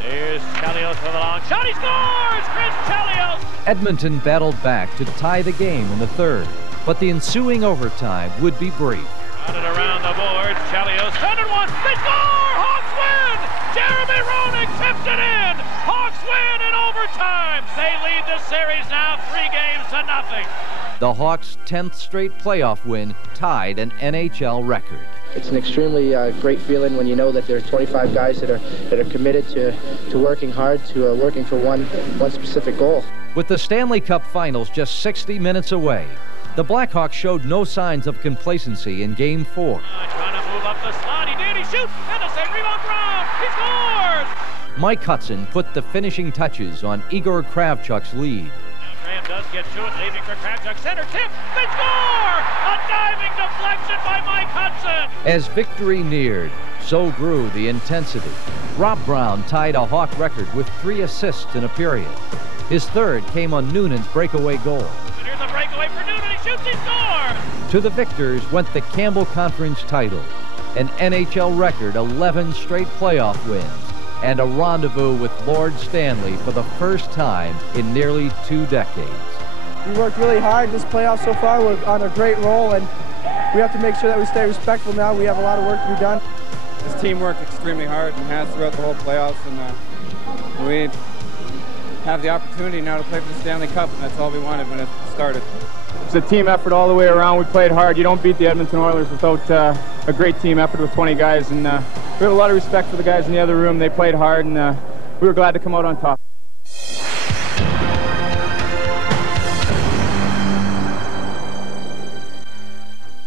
Here's Chelios for the long shot, he scores! Chris Chelios! Edmonton battled back to tie the game in the third, but the ensuing overtime would be brief. Routed around the boards, Chelios centered one, they score! Hawks win! Jeremy Roenick tips it in! Hawks win in overtime! They lead the series now 3-0. The Hawks' 10th straight playoff win tied an NHL record. It's an extremely great feeling when you know that there's 25 guys that are committed to working hard, to working for one specific goal. With the Stanley Cup Finals just 60 minutes away, the Blackhawks showed no signs of complacency in Game 4. Trying to move up the slot, he did, he shoots, and the same rebound Brown, he scores! Mike Hudson put the finishing touches on Igor Kravchuk's lead. Now Graham does get to it, leaving for Kravchuk, center tip, they score! A diving deflection by Mike Hudson! As victory neared, so grew the intensity. Rob Brown tied a Hawk record with 3 assists in a period. His third came on Noonan's breakaway goal. And here's a breakaway for Noonan, he shoots, he scores! To the victors went the Campbell Conference title, an NHL record 11 straight playoff wins, and a rendezvous with Lord Stanley for the first time in nearly 2 decades. We worked really hard this playoff so far. We're on a great roll, and we have to make sure that we stay respectful now. We have a lot of work to be done. This team worked extremely hard and has throughout the whole playoffs, and we have the opportunity now to play for the Stanley Cup, and that's all we wanted when it started. It's a team effort all the way around. We played hard. You don't beat the Edmonton Oilers without a great team effort with 20 guys, and we have a lot of respect for the guys in the other room. They played hard, and we were glad to come out on top.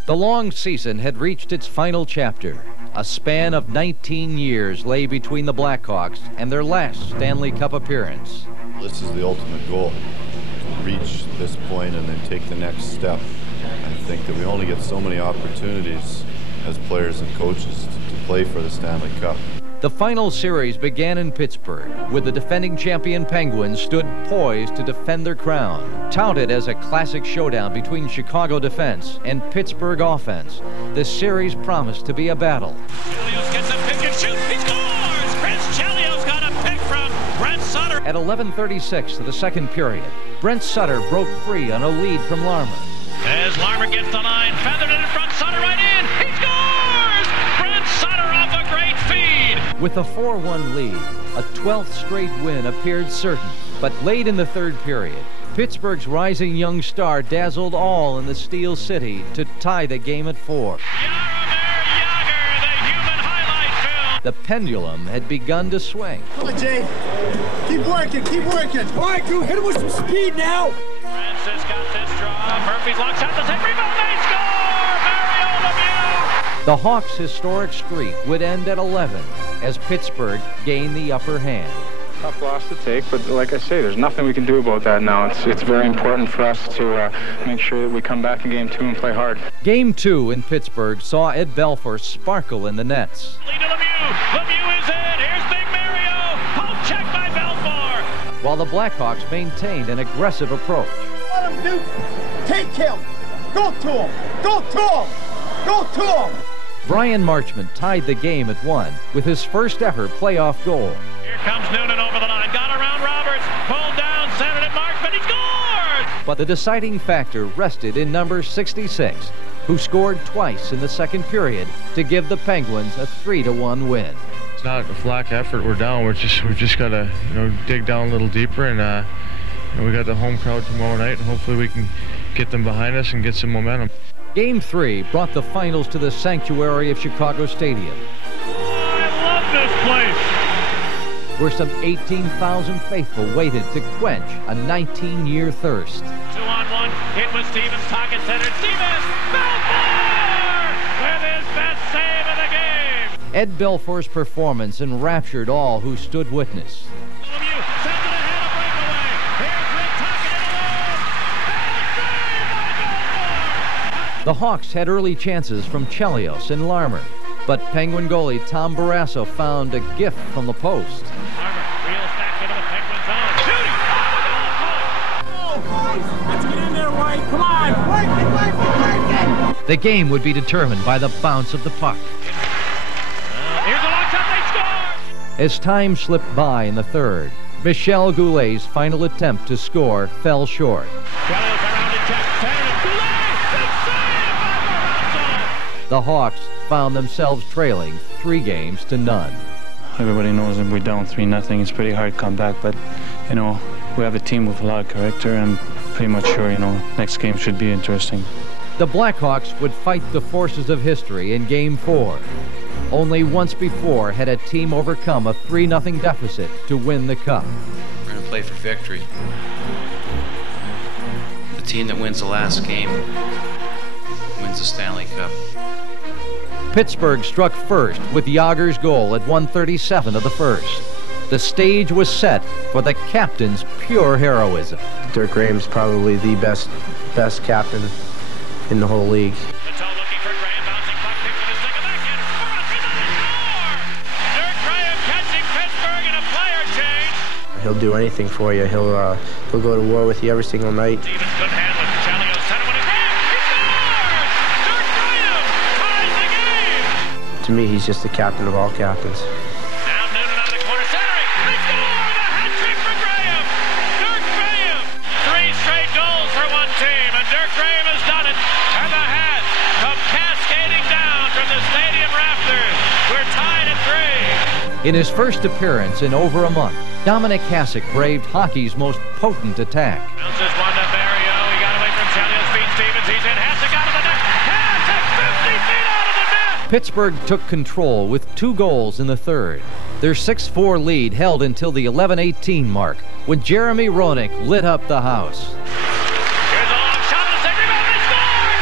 The long season had reached its final chapter. A span of 19 years lay between the Blackhawks and their last Stanley Cup appearance. This is the ultimate goal, to reach this point and then take the next step. I think that we only get so many opportunities as players and coaches to play for the Stanley Cup. The final series began in Pittsburgh, where the defending champion Penguins stood poised to defend their crown. Touted as a classic showdown between Chicago defense and Pittsburgh offense, the series promised to be a battle. Chelios gets a pick and shoot, he scores! Chris Chelios got a pick from Brent Sutter. At 11:36 of the second period, Brent Sutter broke free on a lead from Larmar. As Larmar gets the line, feathered it in front, Sutter right in, he scores! Brent Sutter off a great feed! With a 4-1 lead, a 12th straight win appeared certain. But late in the third period, Pittsburgh's rising young star dazzled all in the Steel City to tie the game at 4. The pendulum had begun to swing. Come on, Jay. Keep working, keep working. All right, Drew, hit him with some speed now. Francis got this draw. Murphy's long shot, the same rebound, they score! Mario Lemieux! The Hawks' historic streak would end at 11 as Pittsburgh gained the upper hand. Tough loss to take, but like I say, there's nothing we can do about that now. It's very important for us to make sure that we come back in Game 2 and play hard. Game 2 in Pittsburgh saw Ed Belfour sparkle in the nets. Lead to Lemieux is in. Here's Big Mario. Poke check by Belfour. While the Blackhawks maintained an aggressive approach. Let him do. Take him. Go to him. Go to him. Go to him. Brian Marchment tied the game at 1 with his first ever playoff goal. Here comes Noonan over the line. Got around Roberts. Pulled down, centered at Marchment. He scored! But the deciding factor rested in number 66, who scored twice in the second period to give the Penguins a 3-1 win. It's not a flack effort. We're down. We've just got to dig down a little deeper, and we got the home crowd tomorrow night, and hopefully we can get them behind us and get some momentum. Game 3 brought the finals to the sanctuary of Chicago Stadium. I love this place. Where some 18,000 faithful waited to quench a 19-year thirst. 2-on-1, hit with Stevens, target centered. Stevens, Belfour with his best save of the game. Ed Belfour's performance enraptured all who stood witness. Lemieux sends it ahead, a breakaway. Here's Brent tucking it alone. The Hawks had early chances from Chelios and Larmar, but Penguin goalie Tom Barrasso found a gift from the post. Larmar wheels back into the Penguin zone. Shooting! Oh, boys! Let's get in there, White. Come on! Work it! The game would be determined by the bounce of the puck. Here's a long shot, they score! As time slipped by in the third, Michel Goulet's final attempt to score fell short. Chelios around to check, centered it. Goulet! Big save by Barrasso! The Hawks found themselves trailing 3-0. Everybody knows if we're down 3-0, it's pretty hard to come back, but, we have a team with a lot of character, and I'm pretty much sure, next game should be interesting. The Blackhawks would fight the forces of history in Game 4. Only once before had a team overcome a 3-0 deficit to win the cup. We're going to play for victory. The team that wins the last game wins the Stanley Cup. Pittsburgh struck first with Yager's goal at 1:37 of the first. The stage was set for the captain's pure heroism. Dirk Graham's probably the best captain in the whole league. Patel looking for Graham, bouncing puck, kicks it, his second backhand. Score! Dirk Graham catching Pittsburgh in a player change. He'll do anything for you. He'll go to war with you every single night. Stevens couldn't handle it. Chelios center when he scores! Dirk Graham ties the game. To me, he's just the captain of all captains. Now Noonan on the corner centering. They score! The hat trick for Graham. Dirk Graham. 3 straight goals for one team, and Dirk Graham has done it. And the hats come cascading down from the stadium rafters. We're tied at 3. In his first appearance in over a month, Dominik Hasek braved hockey's most potent attack. Bounces one to Mario. He got away from Chelios. Beat Stevens. He's in. Hasek out of the net. Hasek 50 feet out of the net. Pittsburgh took control with 2 goals in the third. Their 6-4 lead held until the 11:18 mark when Jeremy Roenick lit up the house. Here's a long shot and a second rebound.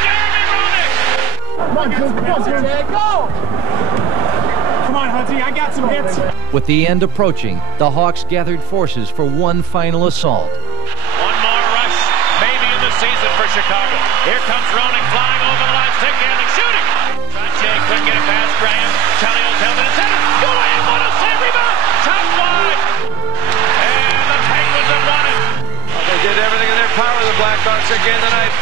They score! Jeremy Roenick. Come on, go! Come on, Hudson, I got some hits. With the end approaching, the Hawks gathered forces for one final assault. One more rush, maybe in the season for Chicago. Here comes Roenick flying over the line, stick handling, shooting. Trache couldn't get it past Graham. Chelios held it in center. Goulet, what a save rebound! Shot wide. And the Penguins have won it. Well, they did everything in their power, the Blackhawks, again tonight.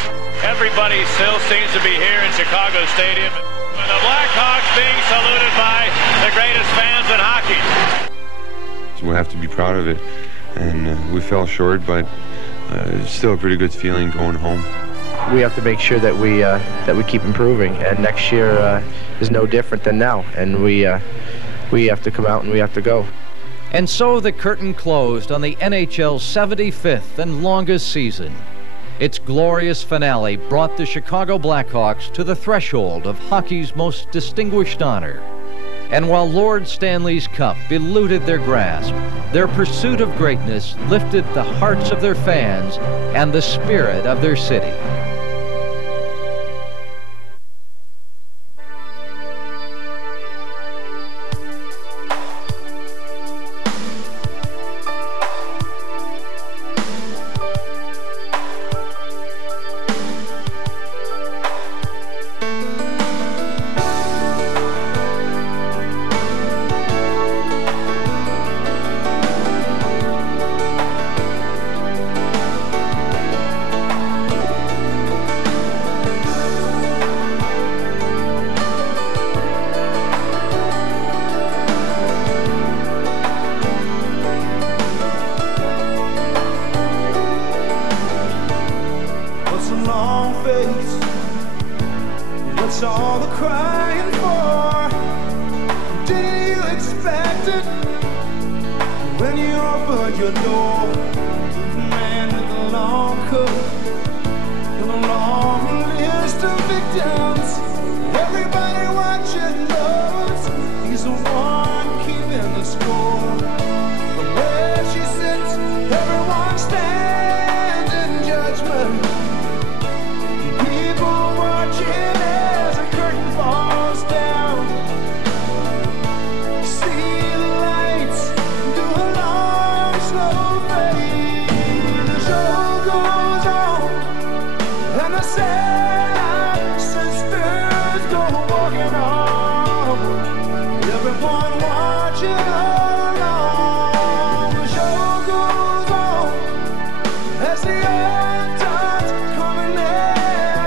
Everybody still seems to be here in Chicago Stadium. The Blackhawks being saluted by the greatest fans in hockey. So we have to be proud of it, and we fell short, but it's still a pretty good feeling going home. We have to make sure that we keep improving, and next year is no different than now. And we have to come out and we have to go. And so the curtain closed on the NHL's 75th and longest season. Its glorious finale brought the Chicago Blackhawks to the threshold of hockey's most distinguished honor. And while Lord Stanley's Cup eluded their grasp, their pursuit of greatness lifted the hearts of their fans and the spirit of their city. That's all the crying for. Didn't you expect it when you opened your door? The man with the long coat, with a long list of victims. Everybody watching knows he's the one keeping the score. From where she sits, everyone stands in judgment. People watching as a curtain falls down. See the lights do a long, slow fade. The show goes on, and the sad sisters go walking on. Everyone watching all along. The show goes on as the earth turns coming in.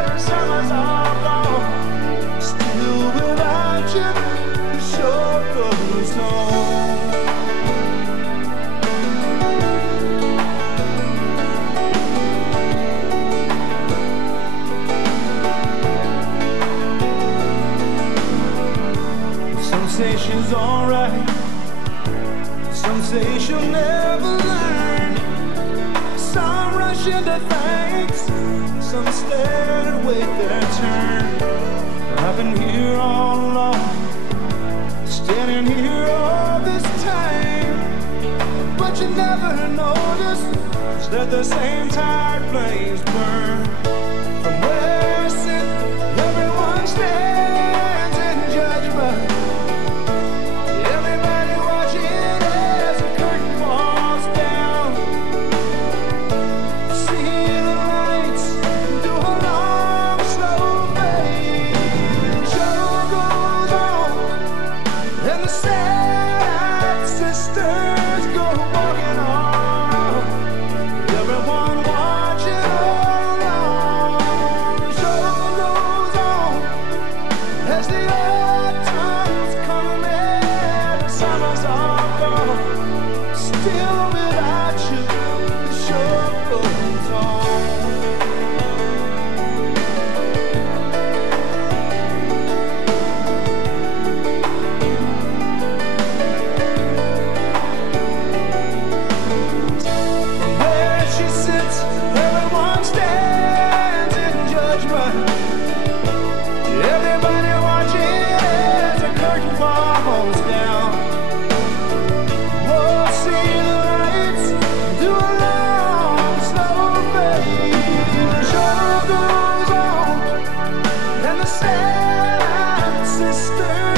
The summers are gone. Still without you, the show goes on. Some say she's alright, some say she'll never learn. Some rush into thanks, some stand and wait their turn. I've been here all along, standing here all this time, but you never notice that the same tired flames burn. From where I sit, everyone stands in judgment. Everybody watching as the curtain falls down. See the lights do a long, slow fade. The show goes on, and the sad sisters go walking on. Everyone watching all along. The show goes on as the autumn's coming in. The summers are gone. Still without you, the show goes on. From where she sits, everyone stands in judgment. Everybody watching as the curtain falls down. Oh, see the lights do a long, slow fade. The show goes on, and the sad sisters